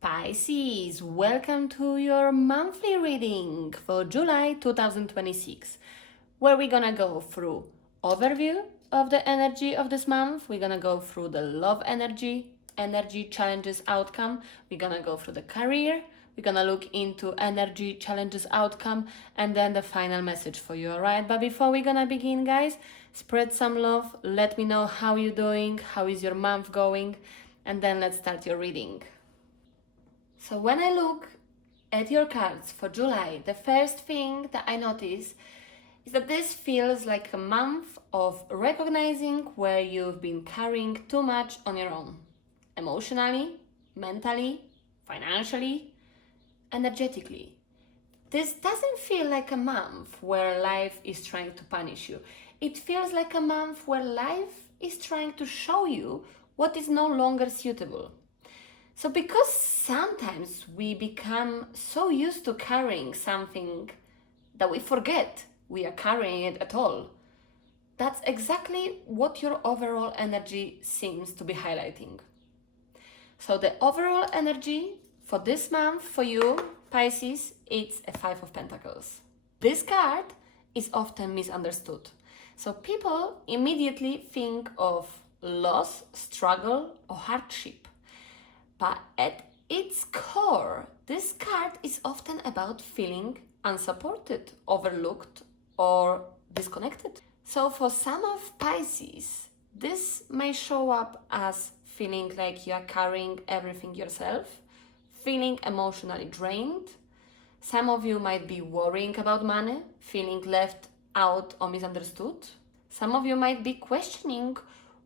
Pisces, welcome to your monthly reading for July 2026, where we're gonna go through overview of the energy of this month. We're gonna go through the love energy, challenges, outcome. We're gonna go through the career. We're gonna look into energy, challenges, outcome, and then the final message for you, alright? But before we're gonna begin, guys, spread some love. Let me know how you're doing, how is your month going, and then let's start your reading. So when I look at your cards for July, the first thing that I notice is that this feels like a month of recognizing where you've been carrying too much on your own. Emotionally, mentally, financially, energetically. This doesn't feel like a month where life is trying to punish you. It feels like a month where life is trying to show you what is no longer suitable. So because sometimes we become so used to carrying something that we forget we are carrying it at all, that's exactly what your overall energy seems to be highlighting. So the overall energy for this month for you, Pisces, it's a Five of Pentacles. This card is often misunderstood. So people immediately think of loss, struggle, or hardship. But at its core, this card is often about feeling unsupported, overlooked, or disconnected. So for some of Pisces, this may show up as feeling like you are carrying everything yourself, feeling emotionally drained. Some of you might be worrying about money, feeling left out or misunderstood. Some of you might be questioning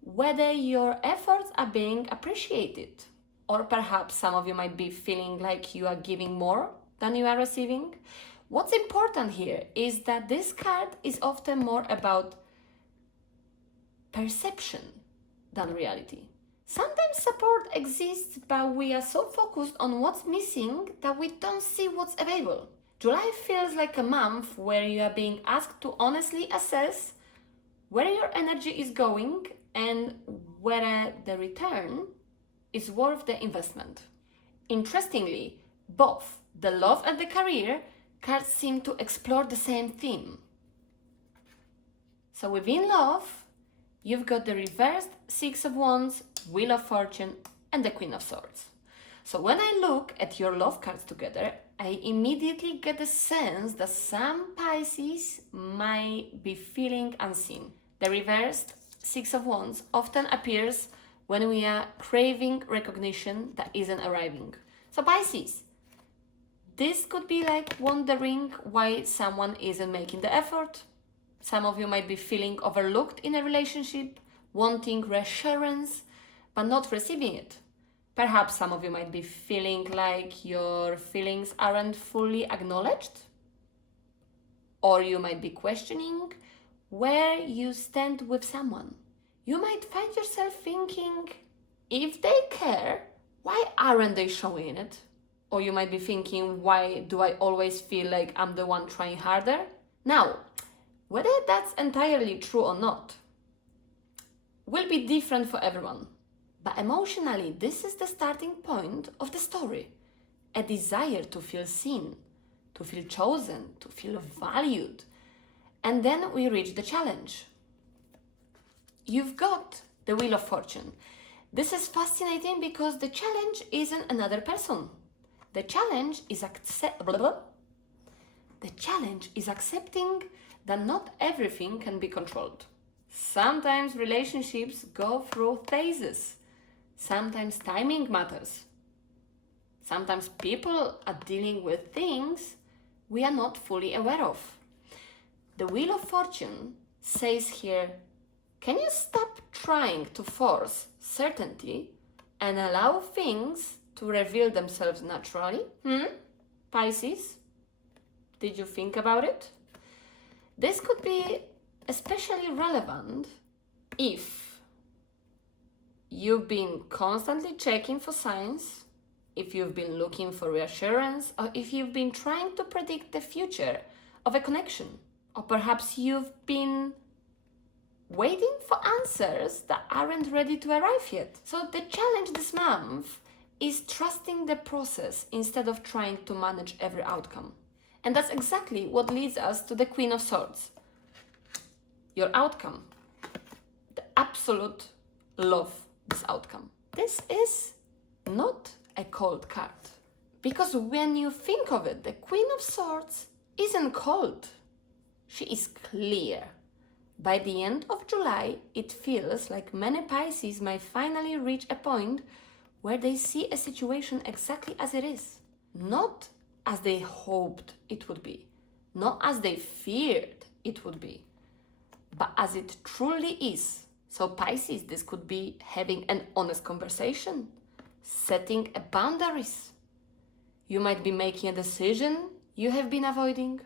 whether your efforts are being appreciated. Or perhaps some of you might be feeling like you are giving more than you are receiving. What's important here is that this card is often more about perception than reality. Sometimes support exists, but we are so focused on what's missing that we don't see what's available. July feels like a month where you are being asked to honestly assess where your energy is going and whether the return is worth the investment. Interestingly, both the love and the career cards seem to explore the same theme. So within love, you've got the reversed Six of Wands, Wheel of Fortune, and the Queen of Swords. So when I look at your love cards together, I immediately get the sense that some Pisces might be feeling unseen. The reversed Six of Wands often appears when we are craving recognition that isn't arriving. So Pisces, this could be like wondering why someone isn't making the effort. Some of you might be feeling overlooked in a relationship, wanting reassurance, but not receiving it. Perhaps some of you might be feeling like your feelings aren't fully acknowledged. Or you might be questioning where you stand with someone. You might find yourself thinking, if they care, why aren't they showing it? Or you might be thinking, why do I always feel like I'm the one trying harder? Now, whether that's entirely true or not, will be different for everyone. But emotionally, this is the starting point of the story. A desire to feel seen, to feel chosen, to feel valued. And then we reach the challenge. You've got the Wheel of Fortune. This is fascinating because the challenge isn't another person. The challenge is accepting that not everything can be controlled. Sometimes relationships go through phases. Sometimes timing matters. Sometimes people are dealing with things we are not fully aware of. The Wheel of Fortune says here, can you stop trying to force certainty and allow things to reveal themselves naturally? Pisces, did you think about it? This could be especially relevant if you've been constantly checking for signs, if you've been looking for reassurance, or if you've been trying to predict the future of a connection. Or perhaps you've been waiting for answers that aren't ready to arrive yet. So the challenge this month is trusting the process instead of trying to manage every outcome. And that's exactly what leads us to the Queen of Swords. Your outcome. The absolute love this outcome. This is not a cold card. Because when you think of it, the Queen of Swords isn't cold. She is clear. By the end of July, it feels like many Pisces might finally reach a point where they see a situation exactly as it is. Not as they hoped it would be, not as they feared it would be, but as it truly is. So Pisces, this could be having an honest conversation, setting a boundaries. You might be making a decision you have been avoiding.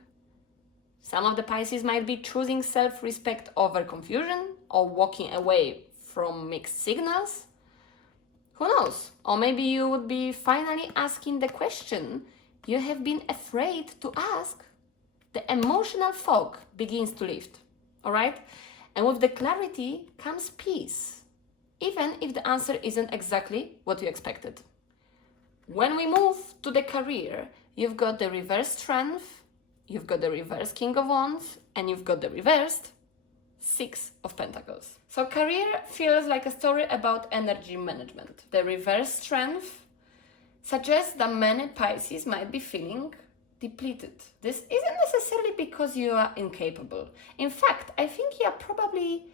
Some of the Pisces might be choosing self-respect over confusion or walking away from mixed signals. Who knows? Or maybe you would be finally asking the question you have been afraid to ask. The emotional fog begins to lift, all right? And with the clarity comes peace, even if the answer isn't exactly what you expected. When we move to the career, you've got the reversed Strength, you've got the reverse King of Wands, and you've got the reversed Six of Pentacles. So career feels like a story about energy management. The reverse Strength suggests that many Pisces might be feeling depleted. This isn't necessarily because you are incapable. In fact, I think you are probably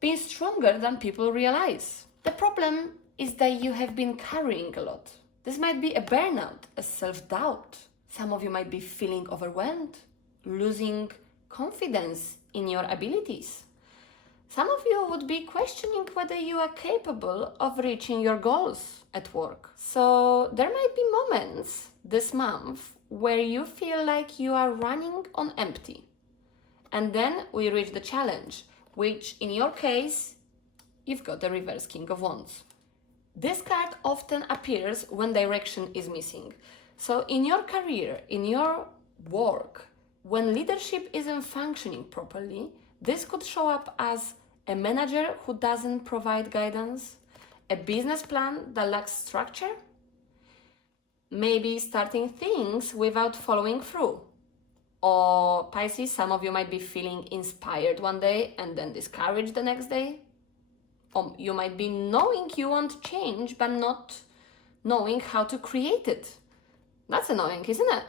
being stronger than people realize. The problem is that you have been carrying a lot. This might be a burnout, a self-doubt. Some of you might be feeling overwhelmed, losing confidence in your abilities. Some of you would be questioning whether you are capable of reaching your goals at work. So there might be moments this month where you feel like you are running on empty. And then we reach the challenge, which in your case, you've got the reverse King of Wands. This card often appears when direction is missing. So in your career, in your work, when leadership isn't functioning properly, this could show up as a manager who doesn't provide guidance, a business plan that lacks structure, maybe starting things without following through. Or Pisces, some of you might be feeling inspired one day and then discouraged the next day. Or you might be knowing you want change but not knowing how to create it. That's annoying, isn't it?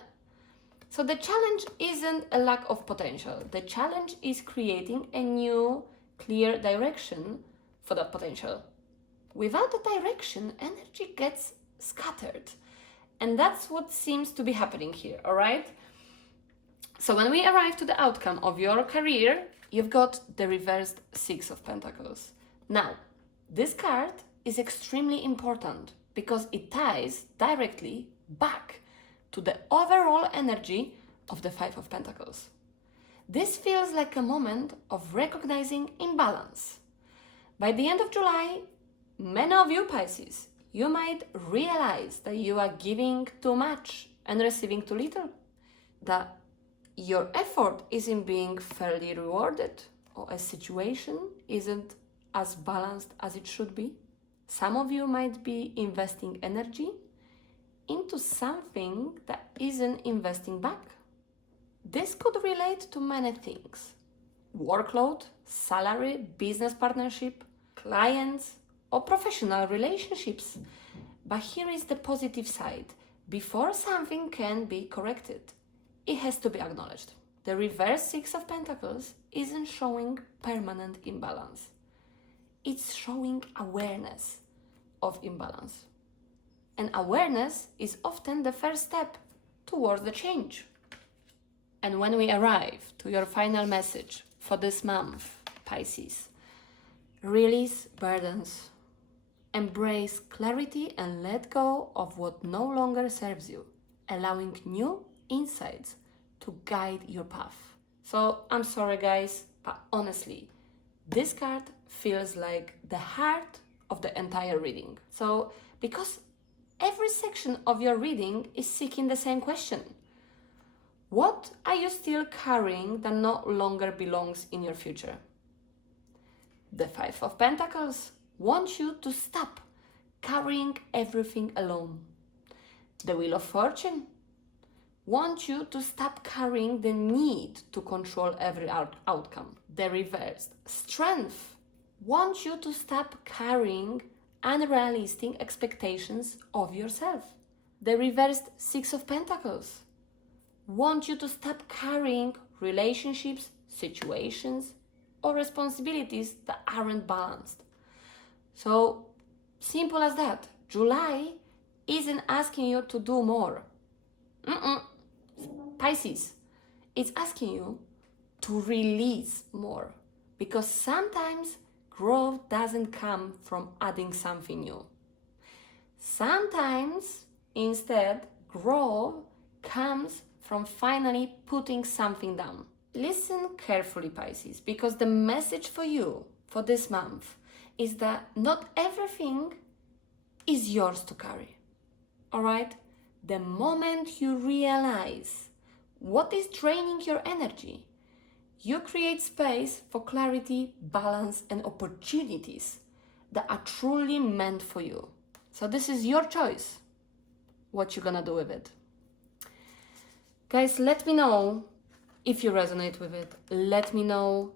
So the challenge isn't a lack of potential. The challenge is creating a new, clear direction for that potential. Without the direction, energy gets scattered. And that's what seems to be happening here, all right? So when we arrive to the outcome of your career, you've got the reversed Six of Pentacles. Now, this card is extremely important because it ties directly back to the overall energy of the Five of Pentacles. This feels like a moment of recognizing imbalance. By the end of July, many of you Pisces, you might realize that you are giving too much and receiving too little. That your effort isn't being fairly rewarded, or a situation isn't as balanced as it should be. Some of you might be investing energy into something that isn't investing back. This could relate to many things: workload, salary, business partnership, clients, or professional relationships. But here is the positive side. Before something can be corrected, it has to be acknowledged. The reverse Six of Pentacles isn't showing permanent imbalance. It's showing awareness of imbalance. And awareness is often the first step towards the change. And when we arrive to your final message for this month, Pisces, release burdens, embrace clarity and let go of what no longer serves you, allowing new insights to guide your path. So I'm sorry guys, but honestly, this card feels like the heart of the entire reading. So because every section of your reading is seeking the same question. What are you still carrying that no longer belongs in your future? The Five of Pentacles wants you to stop carrying everything alone. The Wheel of Fortune wants you to stop carrying the need to control every outcome. The Reversed Strength wants you to stop carrying unrealistic expectations of yourself. The Reversed Six of Pentacles wants you to stop carrying relationships, situations, or responsibilities that aren't balanced. So, simple as that. July isn't asking you to do more. Pisces, it's asking you to release more, because sometimes growth doesn't come from adding something new. Sometimes, instead, growth comes from finally putting something down. Listen carefully, Pisces, because the message for you for this month is that not everything is yours to carry. All right? The moment you realize what is draining your energy, you create space for clarity, balance, and opportunities that are truly meant for you. So this is your choice, what you're gonna do with it. Guys, let me know if you resonate with it. Let me know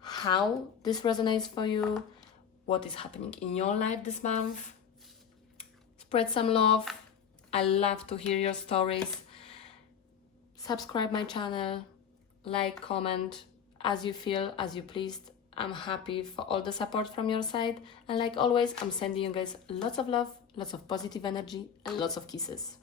how this resonates for you, what is happening in your life this month. Spread some love. I love to hear your stories. Subscribe my channel, like, comment, as you feel, as you pleased. I'm happy for all the support from your side. And like always, I'm sending you guys lots of love, lots of positive energy, and lots of kisses.